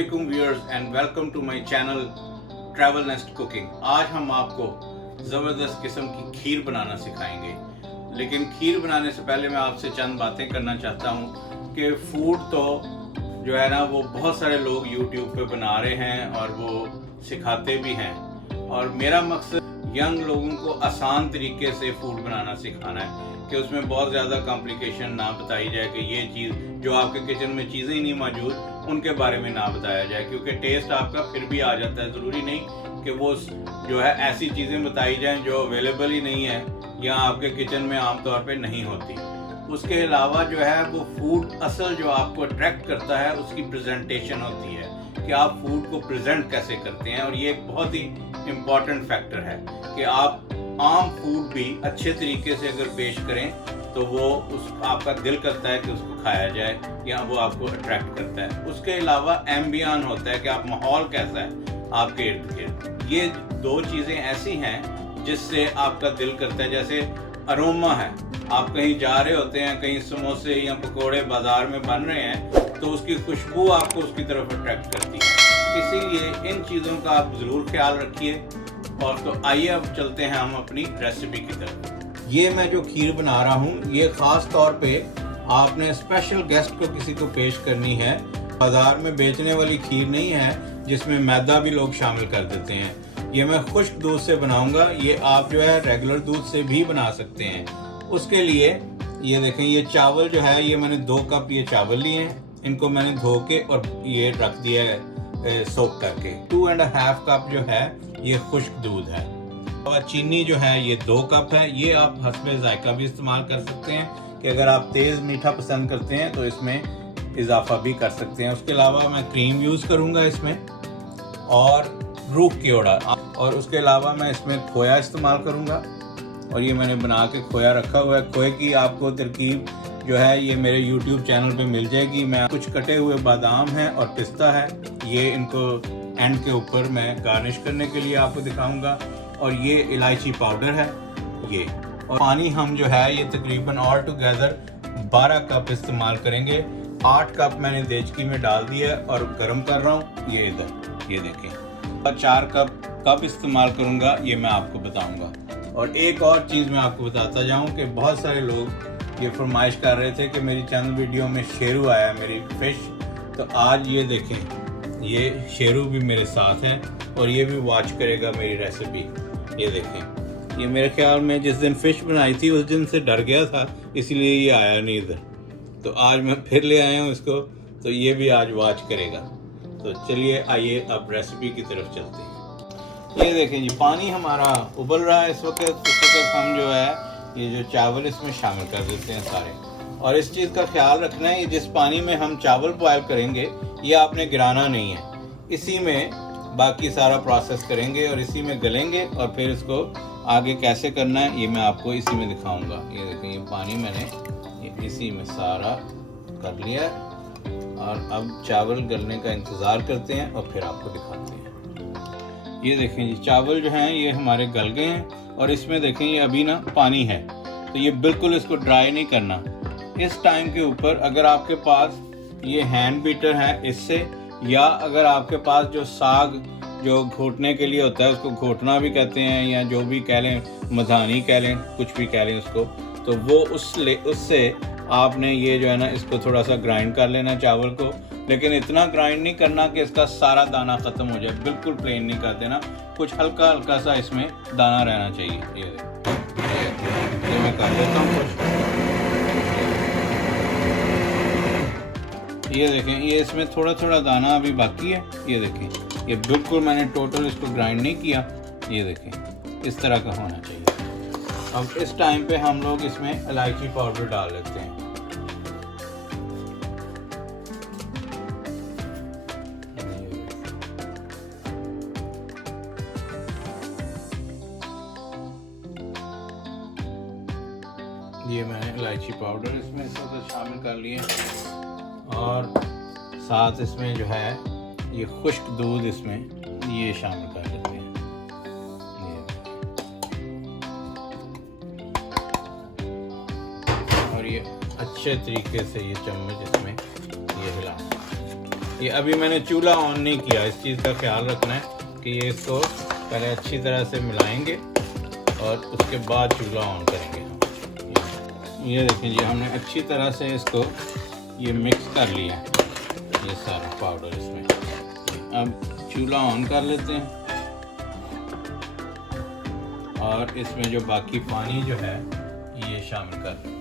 अस्सलामुअलैकुम viewers and welcome to my channel travel nest cooking. आज हम आपको ज़बरदस्त किस्म की खीर बनाना सिखाएंगे, लेकिन खीर बनाने से पहले मैं आपसे चंद बातें करना चाहता हूँ कि फूड तो जो है ना वो बहुत सारे लोग यूट्यूब पे बना रहे हैं और वो सिखाते भी हैं, और मेरा मकसद यंग लोगों को आसान तरीके से फूड बनाना सिखाना है कि उसमें बहुत ज़्यादा कॉम्प्लिकेशन ना बताई जाए कि ये चीज़ जो आपके किचन में चीज़ें ही नहीं मौजूद उनके बारे में ना बताया जाए, क्योंकि टेस्ट आपका फिर भी आ जाता है। ज़रूरी नहीं कि वो जो है ऐसी चीज़ें बताई जाएं जो अवेलेबल ही नहीं है या आपके किचन में आमतौर पे नहीं होती। उसके अलावा जो है वो फूड असल जो आपको अट्रैक्ट करता है उसकी प्रेजेंटेशन होती है कि आप फूड को प्रेजेंट कैसे करते हैं, और ये एक बहुत ही इम्पॉर्टेंट फैक्टर है कि आप आम फूड भी अच्छे तरीके से अगर पेश करें तो वो आपका दिल करता है कि उसको खाया जाए या वो आपको अट्रैक्ट करता है। उसके अलावा एम्बियन होता है कि आप माहौल कैसा है आपके इर्द गिर्द। ये दो चीज़ें ऐसी हैं जिससे आपका दिल करता है। जैसे अरोमा है, आप कहीं जा रहे होते हैं, कहीं समोसे या पकोड़े बाज़ार में बन रहे हैं तो उसकी खुशबू आपको उसकी तरफ अट्रैक्ट करती है। इसीलिए इन चीज़ों का आप ज़रूर ख्याल रखिए। और तो आइए अब चलते हैं हम अपनी रेसिपी की तरफ। ये मैं जो खीर बना रहा हूँ ये ख़ास तौर पे आपने स्पेशल गेस्ट को किसी को पेश करनी है। बाज़ार में बेचने वाली खीर नहीं है जिसमें मैदा भी लोग शामिल कर देते हैं। ये मैं खुश्क दूध से बनाऊंगा। ये आप जो है रेगुलर दूध से भी बना सकते हैं। उसके लिए ये देखें, ये चावल जो है ये मैंने 2 कप ये चावल लिए हैं। इनको मैंने धो के और ये रख दिया है सोक करके। 2.5 कप जो है ये खुश्क दूध है। और चीनी जो है ये 2 कप है। ये आप हस्बे जायका भी इस्तेमाल कर सकते हैं कि अगर आप तेज़ मीठा पसंद करते हैं तो इसमें इजाफा भी कर सकते हैं। उसके अलावा मैं क्रीम यूज़ करूँगा इसमें, और रूख केवड़ा, और उसके अलावा मैं इसमें खोया इस्तेमाल करूँगा। और ये मैंने बना के खोया रखा हुआ है। खोए की आपको तरकीब जो है ये मेरे YouTube चैनल पे मिल जाएगी। मैं कुछ कटे हुए बादाम हैं और पिस्ता है, ये इनको एंड के ऊपर मैं गार्निश करने के लिए आपको दिखाऊंगा। और ये इलायची पाउडर है ये। और पानी हम जो है ये तकरीबन ऑल टुगेदर 12 कप इस्तेमाल करेंगे। 8 कप मैंने देचकी में डाल दिया और गर्म कर रहा हूँ। ये इधर ये देखें। और 4 कप कब इस्तेमाल करूँगा ये मैं आपको बताऊँगा। और एक और चीज़ मैं आपको बताता जाऊँ कि बहुत सारे लोग ये फरमाइश कर रहे थे कि मेरी चंद वीडियो में शेरू आया, मेरी फिश। तो आज ये देखें, ये शेरू भी मेरे साथ है और ये भी वॉच करेगा मेरी रेसिपी। ये देखें, ये मेरे ख्याल में जिस दिन फिश बनाई थी उस दिन से डर गया था, इसलिए ये आया नहीं इधर। तो आज मैं फिर ले आया हूँ इसको, तो ये भी आज वॉच करेगा। तो चलिए आइए अब रेसिपी की तरफ चलते हैं। ये देखें जी, पानी हमारा उबल रहा है इस वक्त। हम जो है ये जो चावल इसमें शामिल कर देते हैं सारे। और इस चीज़ का ख्याल रखना है, ये जिस पानी में हम चावल बॉयल करेंगे ये आपने गिराना नहीं है। इसी में बाकी सारा प्रोसेस करेंगे और इसी में गलेंगे, और फिर इसको आगे कैसे करना है ये मैं आपको इसी में दिखाऊंगा। ये देखें, ये पानी मैंने ये इसी में सारा कर लिया है। और अब चावल गलने का इंतज़ार करते हैं और फिर आपको दिखाते हैं। ये देखें जी, चावल जो हैं ये हमारे गल गए हैं। और इसमें देखें ये अभी ना पानी है, तो ये बिल्कुल इसको ड्राई नहीं करना। इस टाइम के ऊपर अगर आपके पास ये हैंड बीटर है इससे, या अगर आपके पास जो साग जो घोटने के लिए होता है उसको घोटना भी कहते हैं, या जो भी कह लें, मधानी कह लें, कुछ भी कह लें उसको, तो वो उससे आपने ये जो है ना इसको थोड़ा सा ग्राइंड कर लेना चावल को। लेकिन इतना ग्राइंड नहीं करना कि इसका सारा दाना ख़त्म हो जाए, बिल्कुल प्लेन नहीं कर देना, कुछ हल्का हल्का सा इसमें दाना रहना चाहिए। ये मैं कर देता हूँ कुछ। ये देखें, ये इसमें थोड़ा थोड़ा दाना अभी बाकी है। ये देखें, ये बिल्कुल मैंने टोटल इसको ग्राइंड नहीं किया। ये देखें, इस तरह का होना चाहिए। अब इस टाइम पे हम लोग इसमें इलायची पाउडर डाल लेते हैं। ये मैंने इलायची पाउडर इसमें इस वक्त शामिल कर लिए, और साथ इसमें जो है ये खुश्क दूध इसमें ये शामिल कर देते हैं। और ये अच्छे तरीके से ये चम्मच इसमें ये हिलाना। ये अभी मैंने चूल्हा ऑन नहीं किया, इस चीज़ का ख्याल रखना है कि ये इसको पहले अच्छी तरह से मिलाएंगे और उसके बाद चूल्हा ऑन करेंगे हम। ये देखें जी, हमने अच्छी तरह से इसको ये मिक्स कर लिया है, ये सारा पाउडर इसमें। अब चूल्हा ऑन कर लेते हैं और इसमें जो बाकी पानी जो है ये शामिल कर लें।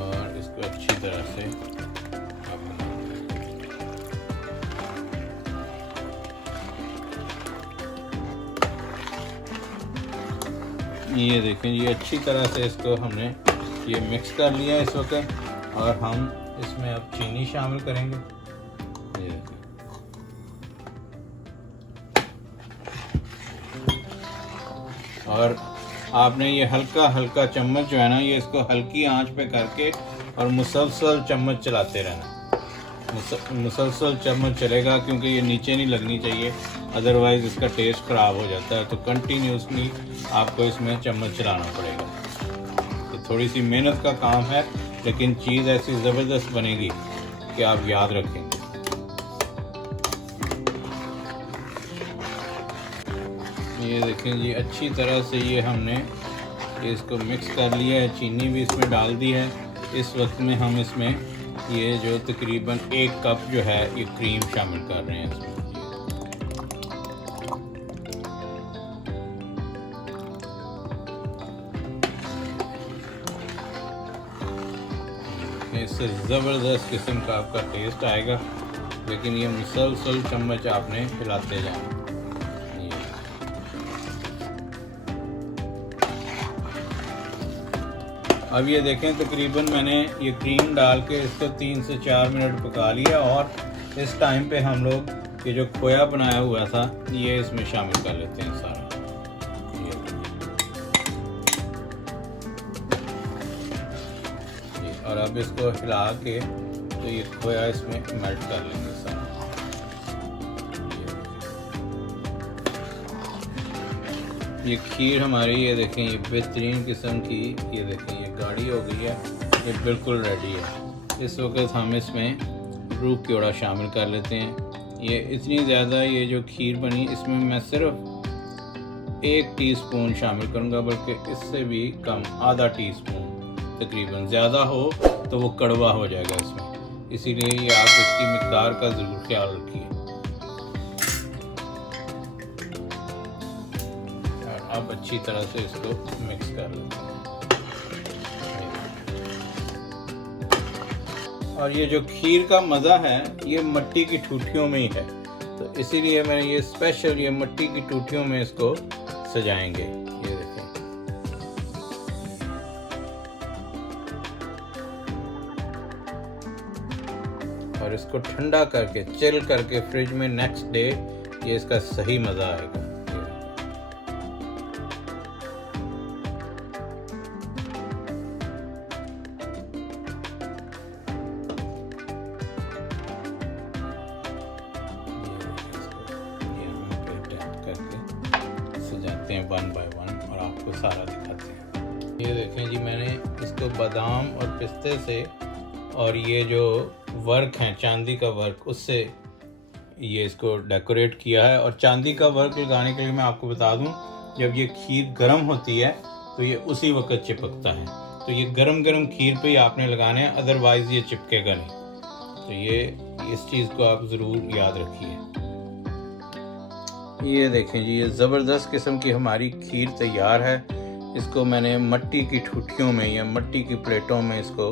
और इसको अच्छी तरह से ये देखें, ये अच्छी तरह से इसको हमने ये मिक्स कर लिया इस वक्त। और हम इसमें अब चीनी शामिल करेंगे। ये देखें, और आपने ये हल्का हल्का चम्मच जो है ना, ये इसको हल्की आंच पे करके और मुसलसल चम्मच चलाते रहना। मुसलसल चम्मच चलेगा क्योंकि ये नीचे नहीं लगनी चाहिए, अदरवाइज़ इसका टेस्ट ख़राब हो जाता है। तो कंटिन्यूसली आपको इसमें चम्मच चलाना पड़ेगा। तो थोड़ी सी मेहनत का काम है, लेकिन चीज़ ऐसी ज़बरदस्त बनेगी कि आप याद रखेंगे। ये देखें जी, अच्छी तरह से ये हमने इसको मिक्स कर लिया है, चीनी भी इसमें डाल दी है। इस वक्त में हम इसमें ये जो तकरीबन 1 कप जो है ये क्रीम शामिल कर रहे हैं इसमें। इससे ज़बरदस्त किस्म का आपका टेस्ट आएगा, लेकिन ये मुसलसल चम्मच आपने हिलाते जाना। अब ये देखें, तकरीबन मैंने ये क्रीम डाल के इसको 3 से 4 मिनट पका लिया। और इस टाइम पे हम लोग ये जो खोया बनाया हुआ था ये इसमें शामिल कर लेते हैं सारा। और अब इसको हिला के तो ये खोया इसमें मेल्ट कर लेंगे सारा। ये खीर हमारी, ये देखें, ये बेहतरीन किस्म की, ये देखें ये गाढ़ी हो गई है, ये बिल्कुल रेडी है। इस वक्त हम इसमें रूह कीड़ा शामिल कर लेते हैं। ये इतनी ज़्यादा ये जो खीर बनी, इसमें मैं सिर्फ 1 टीस्पून शामिल करूँगा, बल्कि इससे भी कम, आधा टीस्पून तकरीबन। ज़्यादा हो तो वो कड़वा हो जाएगा इसमें, इसीलिए ये आप इसकी मिक़दार का ज़रूर ख्याल रखिए। अब अच्छी तरह से इसको मिक्स कर लेते हैं। और ये जो खीर का मज़ा है ये मिट्टी की ठूठियों में ही है, तो इसीलिए मैंने ये स्पेशल ये मिट्टी की ठूठियों में इसको सजाएंगे। ये देखें, और इसको ठंडा करके चिल करके फ्रिज में नेक्स्ट डे ये इसका सही मज़ा आएगा। सजाते हैं 1 बाय 1 और आपको सारा दिखाते हैं। ये देखें जी, मैंने इसको बादाम और पिस्ते से और ये जो वर्क है चांदी का वर्क, उससे ये इसको डेकोरेट किया है। और चांदी का वर्क लगाने के लिए मैं आपको बता दूं, जब ये खीर गर्म होती है तो ये उसी वक्त चिपकता है। तो ये गरम गरम खीर पे ही आपने लगाने हैं, अदरवाइज़ ये चिपकेगा नहीं। तो ये इस चीज़ को आप ज़रूर याद रखिए। ये देखें जी, ये ज़बरदस्त किस्म की हमारी खीर तैयार है। इसको मैंने मिट्टी की ठूठियों में या मिट्टी की प्लेटों में इसको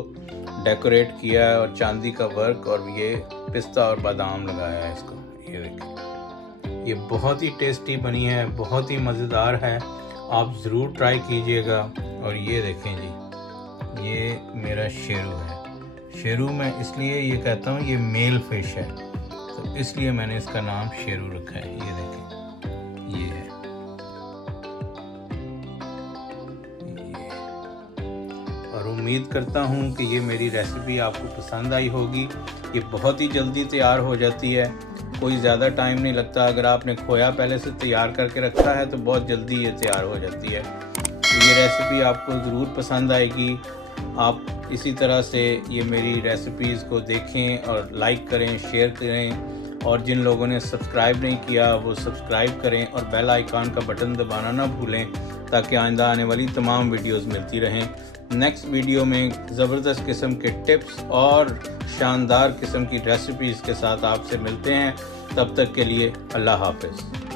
डेकोरेट किया है, और चांदी का वर्क और ये पिस्ता और बादाम लगाया है इसको। ये देखिए, ये बहुत ही टेस्टी बनी है, बहुत ही मज़ेदार है, आप ज़रूर ट्राई कीजिएगा। और ये देखें जी, ये मेरा शेरू है। शेरू मैं इसलिए ये कहता हूँ, ये मेल फिश है, तो इसलिए मैंने इसका नाम शेरू रखा है। ये देखें, ये है, और उम्मीद करता हूँ कि ये मेरी रेसिपी आपको पसंद आई होगी। ये बहुत ही जल्दी तैयार हो जाती है, कोई ज़्यादा टाइम नहीं लगता। अगर आपने खोया पहले से तैयार करके रखा है तो बहुत जल्दी ये तैयार हो जाती है। ये रेसिपी आपको ज़रूर पसंद आएगी। आप इसी तरह से ये मेरी रेसिपीज़ को देखें और लाइक करें, शेयर करें, और जिन लोगों ने सब्सक्राइब नहीं किया वो सब्सक्राइब करें और बेल आइकॉन का बटन दबाना ना भूलें, ताकि आइंदा आने वाली तमाम वीडियोस मिलती रहें। नेक्स्ट वीडियो में ज़बरदस्त किस्म के टिप्स और शानदार किस्म की रेसिपीज़ के साथ आपसे मिलते हैं। तब तक के लिए अल्लाह हाफ़िज़।